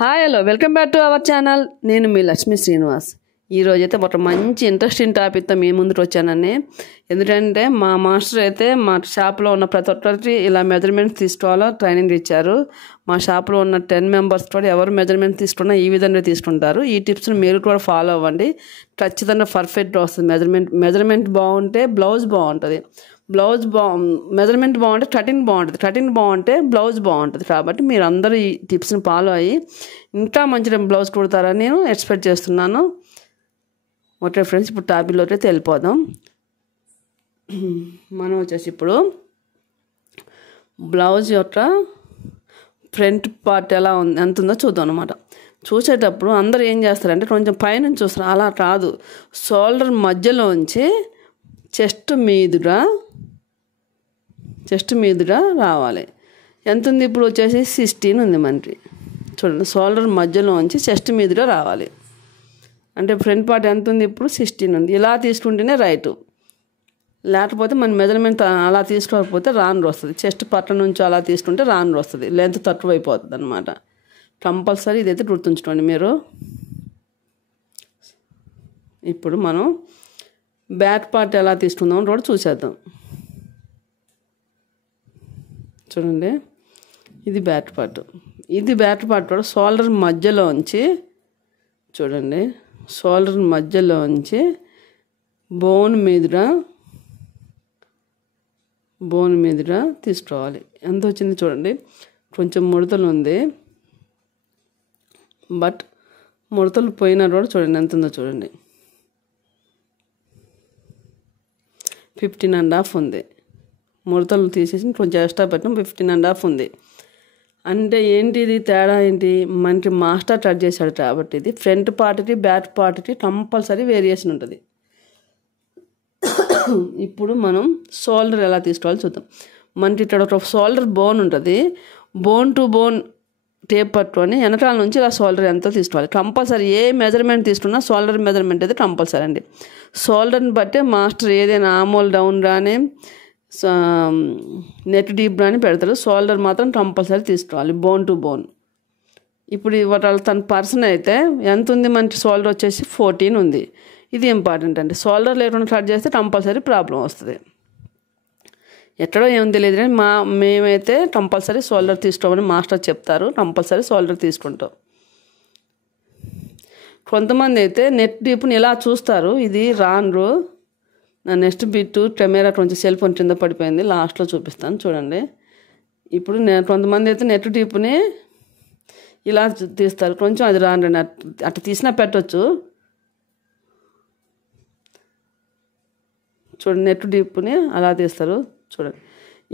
Hi hello welcome back to our channel. నేను మీ లక్ష్మీ శ్రీనివాస్. ఈరోజు అయితే ఒక మంచి ఇంట్రెస్టింగ్ టాపిక్తో మీ ముందుకు వచ్చానండి. ఎందుకంటే మా మాస్టర్ అయితే మా షాప్లో ఉన్న ప్రతి ఒక్కరికి ఇలా మెజర్మెంట్స్ తీసుకోవాలో ట్రైనింగ్ ఇచ్చారు. మా షాప్లో ఉన్న 10 మెంబర్స్ కూడా ఎవరు మెజర్మెంట్ తీసుకున్నా ఈ విధంగా తీసుకుంటారు. ఈ టిప్స్ని మీరు కూడా ఫాలో అవ్వండి. ఖచ్చితంగా పర్ఫెక్ట్గా వస్తుంది. మెజర్మెంట్ బాగుంటే బ్లౌజ్ బాగుంటుంది. మెజర్మెంట్ బాగుంటే కటింగ్ బాగుంటుంది. కటింగ్ బాగుంటే బ్లౌజ్ బాగుంటుంది. కాబట్టి మీరు అందరూ ఈ టిప్స్ని ఫాలో అయ్యి ఇంకా మంచి బ్లౌజ్ కుడతారని నేను ఎక్స్పెక్ట్ చేస్తున్నాను. ఓకే ఫ్రెండ్స్, ఇప్పుడు టాపిక్లోకి వెళ్ళిపోదాం. మనం వచ్చేసి ఇప్పుడు బ్లౌజ్ యొక్క ఫ్రంట్ పార్ట్ ఎలా ఉంది ఎంత ఉందో చూద్దాం అనమాట. చూసేటప్పుడు అందరూ ఏం చేస్తారంటే కొంచెం పైనుంచి చూస్తారు. అలా కాదు, షోల్డర్ మధ్యలోంచి చెస్ట్ మీదుగా రావాలి. ఎంత ఉంది ఇప్పుడు వచ్చేసి 16 ఉంది మనకి. చూడండి, షోల్డర్ మధ్యలోంచి చెస్ట్ మీదుగా రావాలి. అంటే ఫ్రంట్ పార్ట్ ఎంత ఉంది ఇప్పుడు 16 ఉంది. ఇలా తీసుకుంటేనే రైటు. లేకపోతే మన మెజర్మెంట్ అలా తీసుకోకపోతే రాను వస్తుంది. చెస్ట్ పట్ల నుంచి అలా తీసుకుంటే రాను వస్తుంది. లెంత్ తక్కువ అయిపోతుంది అనమాట. కంపల్సరీ ఇదైతే గుర్తుంచుకోండి మీరు. ఇప్పుడు మనం బ్యాక్ పార్ట్ ఎలా తీసుకుందాం కూడా చూసేద్దాం. చూడండి, ఇది బ్యాక్ పార్ట్ కూడా షోల్డర్ మధ్యలోంచి చూడండి, షోల్డర్ మధ్యలోంచి బోన్ మీదుగా తీసుకోవాలి. ఎంత వచ్చింది చూడండి. కొంచెం ముడతలు ఉంది, బట్ ముడతలు పోయినా కూడా చూడండి ఎంత ఉందో చూడండి. 15.5 ఉంది. ముడతలు తీసేసి కొంచెం ఎక్స్ట్రా పెట్టిన 15.5 ఉంది. అంటే ఏంటి ఇది తేడా ఏంటి? మనకి మాస్టర్ కట్ చేశాడు కాబట్టి ఇది ఫ్రంట్ పార్ట్కి బ్యాక్ పార్ట్కి కంపల్సరీ వేరియేషన్ ఉంటుంది. ఇప్పుడు మనం షోల్డర్ ఎలా తీసుకోవాలో చూద్దాం. మనకి ఇక్కడ ఒక షోల్డర్ బోన్ ఉంటుంది. బోన్ టు బోన్ టేప్ పట్టుకొని వెనకాల నుంచి ఇలా షోల్డర్ ఎంతో తీసుకోవాలి. కంపల్సరీ ఏ మెజర్మెంట్ తీసుకున్నా షోల్డర్ మెజర్మెంట్ అయితే కంపల్సరీ అండి. షోల్డర్ని బట్టే మాస్టర్ ఏదైనా ఆమోల్ డౌన్ కానీ నెక్ డీప్ కానీ పెడతారు. షోల్డర్ మాత్రం కంపల్సరీ తీసుకోవాలి, బోన్ టు బోన్. ఇప్పుడు ఇవాళ తన పర్సన్ అయితే ఎంత ఉంది మనకి? షోల్డర్ వచ్చేసి 14 ఉంది. ఇది ఇంపార్టెంట్ అండి. షోల్డర్ లేకుండా కట్ చేస్తే కంపల్సరీ ప్రాబ్లం వస్తుంది. ఎక్కడో ఏం తెలియదు కానీ మేమైతే కంపల్సరీ షోల్డర్ తీసుకోమని మాస్టర్ చెప్తారు. కంపల్సరీ షోల్డర్ తీసుకుంటాం. కొంతమంది అయితే నెక్ డీప్ని ఇలా చూస్తారు. ఇది రాను. నా నెక్స్ట్ బిట్ కెమెరా కొంచెం సెల్ ఫోన్ కింద పడిపోయింది, లాస్ట్లో చూపిస్తాను చూడండి. ఇప్పుడు కొంతమంది అయితే నెట్ డీప్ని ఇలా తీస్తారు. కొంచెం అది రాను, అట్లా తీసినా పెట్టవచ్చు. చూడండి, నెట్ డీప్ని అలా తీస్తారు చూడండి.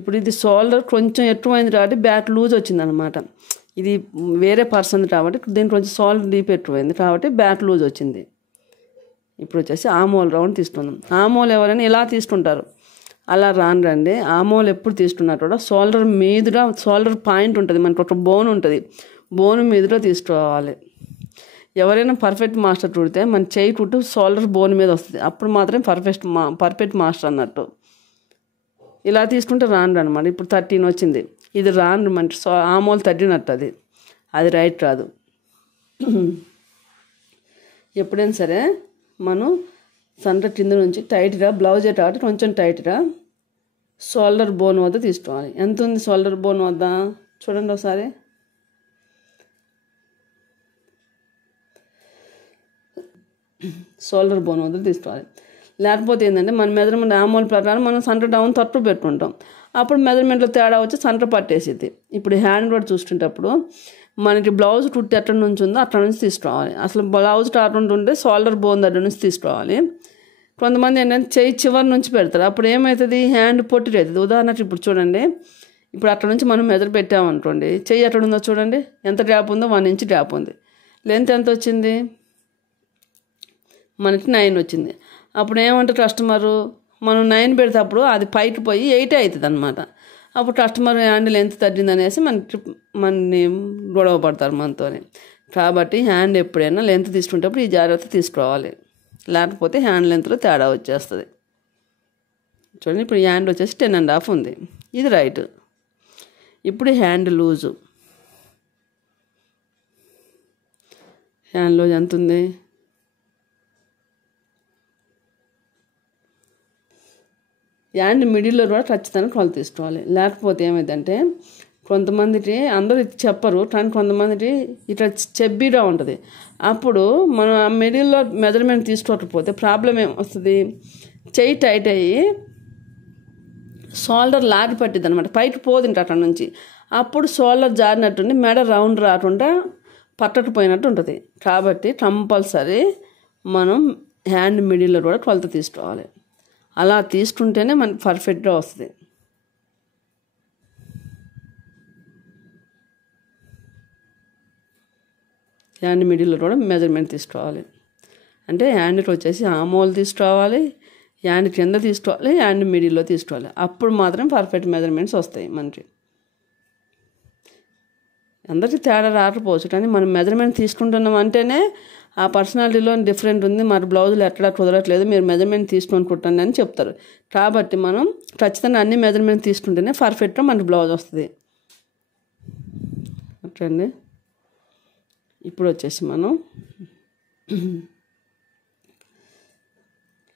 ఇప్పుడు ఇది షోల్డర్ కొంచెం ఎక్కువైంది కాబట్టి బ్యాక్ లూజ్ వచ్చింది అనమాట. ఇది వేరే పర్సన్ కాబట్టి దీనికి కొంచెం షోల్డర్ డీప్ ఎక్కువైంది కాబట్టి బ్యాక్ లూజ్ వచ్చింది. ఇప్పుడు వచ్చేసి ఆమోల్ రౌండ్ తీసుకుందాం. ఆమోల్ ఎవరైనా ఇలా తీసుకుంటారు, అలా రండి. ఆమోల్ ఎప్పుడు తీసుకున్నా కూడా షోల్డర్ పాయింట్ ఉంటుంది, మనకు ఒక బోన్ ఉంటుంది. బోన్ మీదుగా తీసుకోవాలి. ఎవరైనా పర్ఫెక్ట్ మాస్టర్ కుడితే మన చేయి కుట్టు షోల్డర్ బోన్ మీద వస్తుంది. అప్పుడు మాత్రమే పర్ఫెక్ట్ మాస్టర్ అన్నట్టు. ఇలా తీసుకుంటే రాను అనమాట. ఇప్పుడు 13 వచ్చింది. ఇది రాను మనకి ఆమోల్ 13 అది రైట్ రాదు. ఎప్పుడైనా సరే మనం సంట కింద నుంచి టైట్గా బ్లౌజ్ కాబట్టి కొంచెం టైట్గా షోల్డర్ బోన్ వద్ద తీసుకోవాలి. ఎంత ఉంది షోల్డర్ బోన్ వద్ద చూడండి ఒకసారి. షోల్డర్ బోన్ వద్ద తీసుకోవాలి. లేకపోతే ఏంటంటే మన మెజర్మెంట్ ఆమోల్ ప్రకారం మనం సంట డౌన్ తట్టు పెట్టుకుంటాం. అప్పుడు మెజర్మెంట్లో తేడా వచ్చి సంట పట్టేసిద్ది. ఇప్పుడు హ్యాండ్ కూడా చూసుకునేటప్పుడు మనకి బ్లౌజ్ కుట్టి ఎక్కడి నుంచి ఉందో అక్కడ నుంచి తీసుకోవాలి. అసలు బ్లౌజ్ కాకుండా ఉంటే షోల్డర్ బోన్ దగ్గర నుంచి తీసుకోవాలి. కొంతమంది ఏంటంటే చెయ్యి చివరి నుంచి పెడతారు. అప్పుడు ఏమవుతుంది? హ్యాండ్ పొట్టిగా అవుతుంది. ఉదాహరణకి ఇప్పుడు చూడండి, ఇప్పుడు అక్కడ నుంచి మనం మెజర్ పెట్టామనుకోండి, చెయ్యి ఎక్కడ ఉందో చూడండి, ఎంత గ్యాప్ ఉందో 1 ఇంచ్ గ్యాప్ ఉంది. లెంత్ ఎంత వచ్చింది మనకి? 9 వచ్చింది. అప్పుడు ఏమంటారు కస్టమరు, మనం 9 పెడితే అప్పుడు అది పైకి పోయి 8 అవుతుంది అనమాట. అప్పుడు కస్టమర్ హ్యాండ్ లెంత్ తగ్గింది అనేసి మనని గొడవ పడతారు మనతో. కాబట్టి హ్యాండ్ ఎప్పుడైనా లెంత్ తీసుకునేటప్పుడు ఈ జాగ్రత్త తీసుకోవాలి. లేకపోతే హ్యాండ్ లెంత్లో తేడా వచ్చేస్తుంది. చూడండి, ఇప్పుడు హ్యాండ్ వచ్చేసి 10.5 ఉంది. ఇది రైట్. ఇప్పుడు హ్యాండ్ లూజు హ్యాండ్ లూజ్ ఎంత ఉంది? హ్యాండ్ మిడిల్లో కూడా ఖచ్చితంగా కొలత తీసుకోవాలి. లేకపోతే ఏమైందంటే కొంతమందికి అందరూ చెప్పరు, కానీ కొంతమందికి ఇట్లా చెబ్బీగా ఉంటుంది. అప్పుడు మనం ఆ మిడిల్లో మెజర్మెంట్ తీసుకోకపోతే ప్రాబ్లం ఏమొస్తుంది, చెయ్యి టైట్ అయ్యి షోల్డర్ లాగి పట్టిద్ది అనమాట, పైకి పోదింట అక్కడ నుంచి. అప్పుడు షోల్డర్ జారినట్టుండి మెడ రౌండ్ రాకుండా పట్టకపోయినట్టు ఉంటుంది. కాబట్టి కంపల్సరీ మనం హ్యాండ్ మిడిల్లో కూడా కొలత తీసుకోవాలి. అలా తీసుకుంటేనే మనకి పర్ఫెక్ట్గా వస్తుంది. హ్యాండ్ మిడిల్లో కూడా మెజర్మెంట్ తీసుకోవాలి. అంటే హ్యాండ్కి వచ్చేసి ఆమోలు తీసుకోవాలి, హ్యాండ్ కింద తీసుకోవాలి, హ్యాండ్ మిడిల్లో తీసుకోవాలి. అప్పుడు మాత్రం పర్ఫెక్ట్ మెజర్మెంట్స్ వస్తాయి మనకి. అందరికీ తేడా రాకపోవచ్చు, కానీ మనం మెజర్మెంట్ తీసుకుంటున్నాం అంటేనే ఆ పర్సనాలిటీలో డిఫరెంట్ ఉంది, మరి బ్లౌజులు ఎట్లా కుదరట్లేదు, మీరు మెజర్మెంట్ తీసుకొని కుట్టండి అని చెప్తారు. కాబట్టి మనం ఖచ్చితంగా అన్ని మెజర్మెంట్ తీసుకుంటేనే పర్ఫెక్ట్గా మనకి బ్లౌజ్ వస్తుంది. ఓకే అండి. ఇప్పుడు వచ్చేసి మనం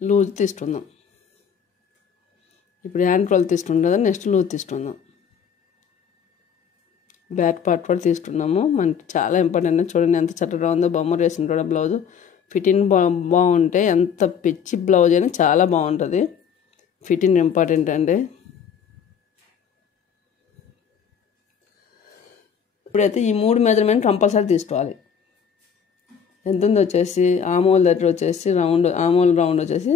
లూజ్ తీసుకుందాం. ఇప్పుడు హ్యాండ్ కొలత తీసుకుంటాం కదా, నెక్స్ట్ లూజ్ తీసుకుందాం. బ్యాక్ పార్ట్ కూడా తీసుకున్నాము. మనకి చాలా ఇంపార్టెంట్. చూడండి ఎంత చక్కగా ఉందో, బొమ్మ వేసిన కూడా బ్లౌజ్ ఫిట్టింగ్ బాగుంటే ఎంత పిచ్చి బ్లౌజ్ అయినా చాలా బాగుంటుంది. ఫిట్టింగ్ ఇంపార్టెంట్ అండి. ఇప్పుడైతే ఈ 3 మెజర్మెంట్ కంపల్సరీ తీసుకోవాలి. ఎంత ఉంది వచ్చేసి ఆమోల్ దగ్గర వచ్చేసి ఆమోల్ రౌండ్ వచ్చేసి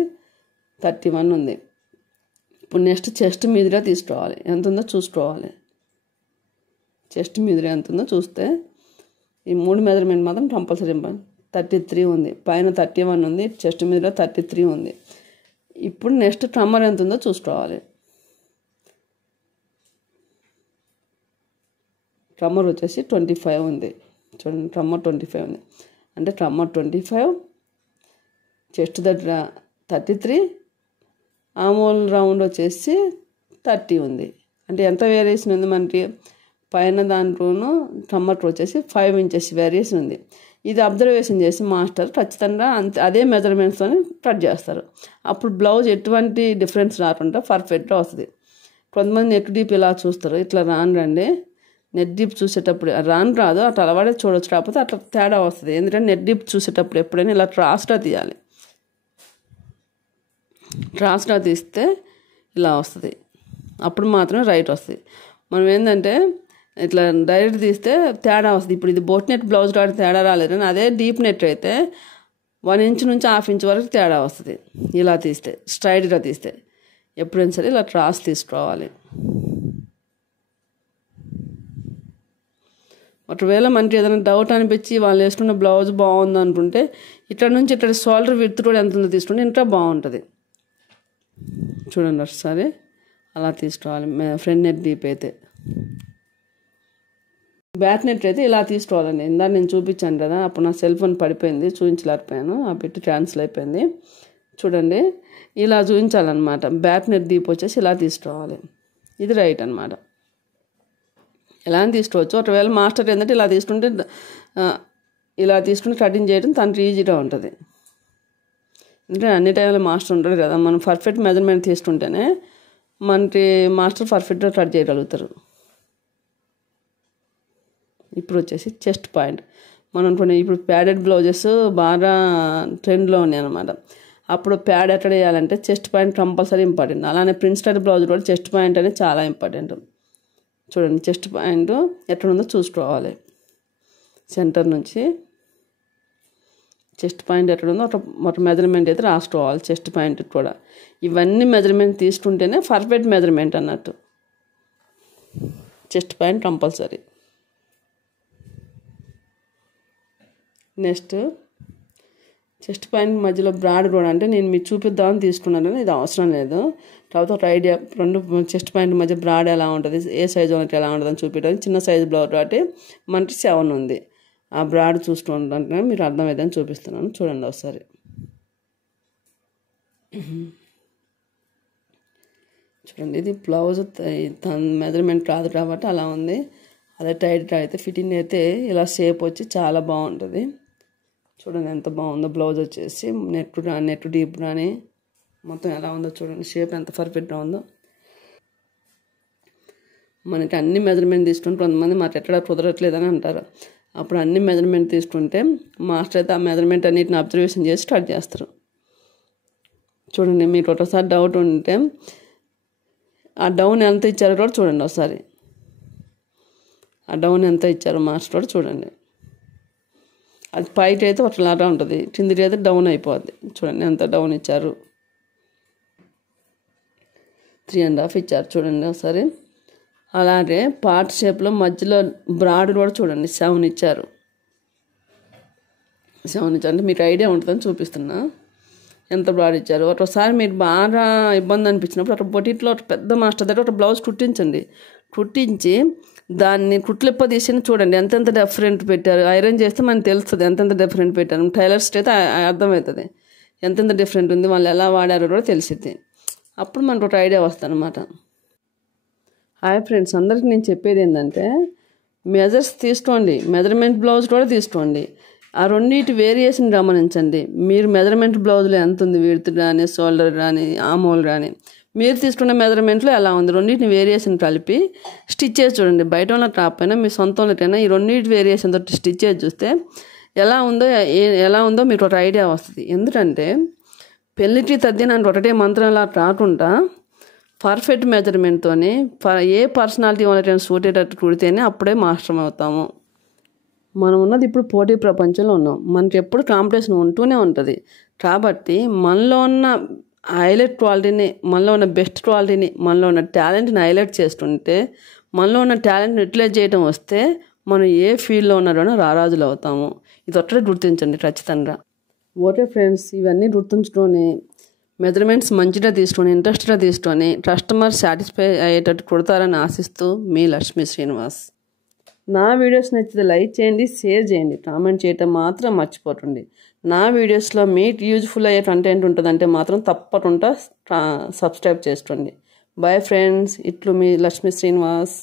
31 ఉంది. ఇప్పుడు నెక్స్ట్ చెస్ట్ మీదుగా తీసుకోవాలి. ఎంత ఉందో చూసుకోవాలి. చెస్ట్ మీదుగా ఎంత ఉందో చూస్తే ఈ 3 మెజర్మెంట్ మాత్రం కంపల్సరీ 33 ఉంది, పైన 31 ఉంది, చెస్ట్ మీదుగా 33 ఉంది. ఇప్పుడు నెక్స్ట్ ట్రమ్మర్ ఎంత ఉందో చూసుకోవాలి. ట్రమ్మర్ వచ్చేసి 25 ఉంది. చూడండి, ట్రమ్మర్ 25 ఉంది. అంటే ట్రమ్మర్ 25, చెస్ట్ దగ్గర 33, ఆమోల్ రౌండ్ వచ్చేసి 30 ఉంది. అంటే ఎంత వేరియేషన్ ఉంది మనకి, పైన దాంట్లోనూ ట్రమ్మర్ వచ్చేసి 5 ఇంచెస్ వేరియేషన్ ఉంది. ఇది అబ్జర్వేషన్ చేసి మాస్టర్ ఖచ్చితంగా అదే మెజర్మెంట్స్తో కట్ చేస్తారు. అప్పుడు బ్లౌజ్ ఎటువంటి డిఫరెన్స్ రాకుండా పర్ఫెక్ట్గా వస్తుంది. కొంతమంది నెక్ డీప్ ఇలా చూస్తారు, ఇట్లా రండి. నెట్ డీప్ చూసేటప్పుడు రాదు, అట్లా అలవాటే చూడవచ్చు. కాకపోతే అట్లా తేడా వస్తుంది. ఎందుకంటే నెట్ డీప్ చూసేటప్పుడు ఎప్పుడైనా ఇలా క్రాస్గా తీయాలి. క్రాస్గా తీస్తే ఇలా వస్తుంది, అప్పుడు మాత్రమే రైట్ వస్తుంది. మనం ఏంటంటే ఇట్లా డైరెక్ట్ తీస్తే తేడా వస్తుంది. ఇప్పుడు ఇది బోట్ నెట్ బ్లౌజ్ కాబట్టి తేడా రాలేదు, కానీ అదే డీప్ నెట్ అయితే 1 ఇంచ్ నుంచి 1/2 ఇంచ్ వరకు తేడా వస్తుంది. ఇలా తీస్తే, స్ట్రైట్గా తీస్తే ఎప్పుడైనా సరే ఇలా క్రాస్ తీసుకోవాలి. ఒకవేళ మనకి ఏదైనా డౌట్ అనిపించి వాళ్ళు వేసుకున్న బ్లౌజ్ బాగుంది అనుకుంటే ఇక్కడ నుంచి ఇక్కడ షోల్డర్ విడ్త్ కూడా ఎంత ఉందో తీసుకుంటే ఇంకా బాగుంటుంది. చూడండి ఒకసారి అలా తీసుకోవాలి. ఫ్రంట్ నెట్ డీప్ అయితే, బ్యాక్ నెట్ అయితే ఇలా తీసుకోవాలండి. ఇందాక నేను చూపించాను కదా, అప్పుడు నా సెల్ ఫోన్ పడిపోయింది, చూపించలేకపోయాను, ఆ పెట్టి క్యాన్సిల్ అయిపోయింది. చూడండి ఇలా చూపించాలన్నమాట. బ్యాక్ నెట్ డీప్ వచ్చేసి ఇలా తీసుకోవాలి. ఇది రైట్ అనమాట. ఎలా అని తీసుకోవచ్చు. ఒకవేళ మాస్టర్ ఏంటంటే ఇలా తీసుకుంటే కటింగ్ చేయడం తనకి ఈజీగా ఉంటుంది. అంటే అన్ని టైంలో మాస్టర్ ఉంటాడు కదా, మనం పర్ఫెక్ట్ మెజర్మెంట్ తీసుకుంటేనే మనకి మాస్టర్ పర్ఫెక్ట్గా కట్ చేయగలుగుతారు. ఇప్పుడు వచ్చేసి చెస్ట్ పాయింట్. మనం ఇప్పుడు ప్యాడెడ్ బ్లౌజెస్ బాగా ట్రెండ్లో ఉన్నాయి అనమాట. అప్పుడు ప్యాడ్ ఎక్కడ వేయాలంటే చెస్ట్ పాయింట్ కంపల్సరీ ఇంపార్టెంట్. అలానే ప్రిన్స్ కట్ బ్లౌజ్ కూడా చెస్ట్ పాయింట్ అనేది చాలా ఇంపార్టెంట్. చూడండి, చెస్ట్ పాయింట్ ఎక్కడ ఉందో చూసుకోవాలి. సెంటర్ నుంచి చెస్ట్ పాయింట్ ఎక్కడ ఉందో ఒక మెజర్మెంట్ అయితే రాసుకోవాలి. చెస్ట్ పాయింట్ కూడా ఇవన్నీ మెజర్మెంట్ తీసుకుంటేనే పర్ఫెక్ట్ మెజర్మెంట్ అన్నట్టు. Chest point compulsory. Next chest point మధ్యలో బ్రాడ్ కూడా, అంటే నేను మీకు చూపిద్దామని తీసుకున్నాను, ఇది అవసరం లేదు. తర్వాత ఒక ఐడియా, 2 చెస్ట్ పాయింట్ మధ్య బ్రాడ్ ఎలా ఉంటుంది, ఏ సైజు మనకి ఎలా ఉంటుంది అని చూపించడానికి. చిన్న సైజు బ్లౌజ్ కాబట్టి మనకి 7 ఉంది. ఆ బ్రాడ్ చూసుకుంటే మీరు అర్థమైందని చూపిస్తున్నాను. చూడండి ఒకసారి. చూడండి, ఇది బ్లౌజ్ తన మెజర్మెంట్ కాదు కాబట్టి అలా ఉంది. అదే టైట్ అయితే ఫిట్టింగ్ అయితే ఇలా షేప్ వచ్చి చాలా బాగుంటుంది. చూడండి ఎంత బాగుందో. బ్లౌజ్ వచ్చేసి నెట్ డీప్ కానీ మొత్తం ఎలా ఉందో చూడండి. షేప్ ఎంత పర్ఫెక్ట్గా ఉందో. మనకి అన్ని మెజర్మెంట్ తీసుకుంటే కొంతమంది మాకు ఎక్కడ కుదరట్లేదని అంటారు. అప్పుడు అన్ని మెజర్మెంట్ తీసుకుంటే మాస్టర్ అయితే ఆ మెజర్మెంట్ అన్నిటిని అబ్జర్వేషన్ చేసి స్టార్ట్ చేస్తారు. చూడండి, మీకు ఒకసారి డౌట్ ఉంటే ఆ డౌన్ ఎంత ఇచ్చారో కూడా చూడండి ఒకసారి. ఆ డౌన్ ఎంత ఇచ్చారో మాస్టర్ కూడా చూడండి. అది పైకి అయితే ఒకలాగా ఉంటుంది, కిందికి అయితే డౌన్ అయిపోద్ది. చూడండి ఎంత డౌన్ ఇచ్చారు. 3.5 ఇచ్చారు చూడండి ఒకసారి. అలాగే పార్ట్ షేప్లో మధ్యలో బ్రాడ్ కూడా చూడండి 7 ఇచ్చారు. 7 ఇచ్చారు అంటే మీకు ఐడియా ఉంటుందని చూపిస్తున్నా ఎంత బ్రాడ్ ఇచ్చారు. ఒకసారి మీరు బాగా ఇబ్బంది అనిపించినప్పుడు అక్కడ బొటిట్లో ఒక పెద్ద మాస్టర్ దగ్గర ఒక బ్లౌజ్ కుట్టించండి. కుట్టించి దాన్ని కుట్లిప్ప తీసి చూడండి ఎంతెంత డిఫరెంట్ పెట్టారు. ఐరన్ చేస్తే మనకు తెలుస్తుంది ఎంతెంత డిఫరెంట్ పెట్టారు. టైలర్స్ అయితే అర్థమవుతుంది ఎంతెంత డిఫరెంట్ ఉంది, వాళ్ళు ఎలా వాడారో కూడా తెలిసిద్ది. అప్పుడు మనకు ఒక ఐడియా వస్తుంది అనమాట. హాయ్ ఫ్రెండ్స్, అందరికీ నేను చెప్పేది ఏంటంటే మెజర్స్ తీసుకోండి, మెజర్మెంట్ బ్లౌజ్ కూడా తీసుకోండి. ఆ రెండింటి వేరియేషన్ గమనించండి. మీరు మెజర్మెంట్ బ్లౌజ్లో ఎంత ఉంది, విడ్త్ కానీ షోల్డర్ కానీ ఆమోల్ కానీ మీరు తీసుకున్న మెజర్మెంట్లో ఎలా ఉంది, రెండింటిని వేరియేషన్ కలిపి స్టిచ్ చేసి చూడండి. బయట ఉన్న టాప్ అయినా మీ సొంతంలోకైనా ఈ రెండింటి వేరియేషన్ తోటి స్టిచ్ చేసి చూస్తే ఎలా ఉందో మీకు ఒక ఐడియా వస్తుంది. ఎందుకంటే పెళ్ళికి తద్దినానికి ఒకటే మంత్రంలా కాకుండా పర్ఫెక్ట్ మెజర్మెంట్తో ఏ పర్సనాలిటీ వాళ్ళకైనా సూట్ అయ్యేటట్టు కుడితేనే అప్పుడే మాస్టర్ అవుతాము. మనం ఉన్నది ఇప్పుడు పోటీ ప్రపంచంలో ఉన్నాం. మనకి ఎప్పుడు కాంపిటీషన్ ఉంటూనే ఉంటుంది. కాబట్టి మనలో ఉన్న హైలైట్ క్వాలిటీని, మనలో ఉన్న బెస్ట్ క్వాలిటీని, మనలో ఉన్న టాలెంట్ని హైలైట్ చేస్తుంటే, మనలో ఉన్న టాలెంట్ని యూటిలైజ్ చేయడం వస్తే మనం ఏ ఫీల్డ్లో ఉన్నారో రారాజులు అవుతాము. ఇది ఒక్కటే గుర్తించండి ఖచ్చితంగా. ఓకే ఫ్రెండ్స్, ఇవన్నీ గుర్తుంచుకొని మెజర్మెంట్స్ మంచిగా తీసుకొని ఇంట్రెస్ట్గా తీసుకొని కస్టమర్ సాటిస్ఫై అయ్యేటట్టు కుడతారని ఆశిస్తూ మీ లక్ష్మీ శ్రీనివాస్. నా వీడియోస్ నచ్చితే లైక్ చేయండి, షేర్ చేయండి, కామెంట్ చేయటం మాత్రం మర్చిపోకండి. నా వీడియోస్లో మీకు యూజ్ఫుల్ అయ్యే కంటెంట్ ఉంటుందంటే మాత్రం తప్పకుండా సబ్స్క్రైబ్ చేసుకోండి. బాయ్ ఫ్రెండ్స్, ఇట్లు మీ లక్ష్మీ శ్రీనివాస్.